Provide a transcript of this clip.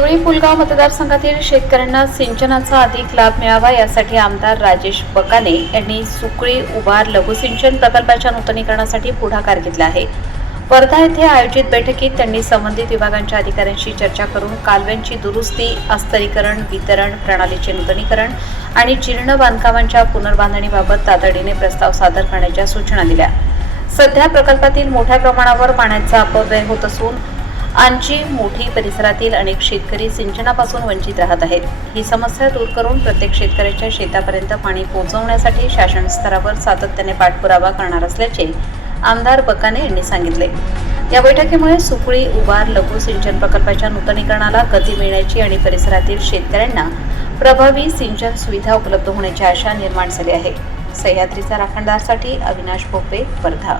देवळी पुलगाव मतदारसंघातील शेतकऱ्यांना सिंचनाचा अधिक लाभ मिळावा यासाठी आमदार राजेश बकाने यांनी सुकळी उभार लघुसिंचन प्रकल्पाच्या नूतनीकरणासाठी पुढाकार घेतला आहे। वर्धा येथे आयोजित बैठकीत त्यांनी संबंधित विभागांच्या अधिकाऱ्यांशी चर्चा करून कालव्यांची दुरुस्ती, अस्तरीकरण, वितरण प्रणालीचे नूतनीकरण आणि जीर्ण बांधकामांच्या पुनर्बांधणीबाबत तातडीने प्रस्ताव सादर करण्याच्या सूचना दिल्या। सध्या प्रकल्पातील मोठ्या प्रमाणावर पाण्याचा अपव्यय होत असून आंची मोठी परिसरातील अनेक शेतकरी सिंचनापासून वंचित राहत आहेत। ही समस्या दूर करून प्रत्येक शेतकऱ्याच्या शेतापर्यंत पाणी पोहोचवण्यासाठी शासन स्तरावर सातत्याने पाठपुरावा करणार असल्याचे आमदार बकाने यांनी सांगितले। या बैठकीमुळे सुकळी उभार लघु सिंचन प्रकल्पाच्या नूतनीकरणाला गती मिळण्याची आणि परिसरातील शेतकऱ्यांना प्रभावी सिंचन सुविधा उपलब्ध होण्याची आशा निर्माण झाली आहे। सह्याद्रीचा राखणदारसाठी अविनाश भोपे, वर्धा।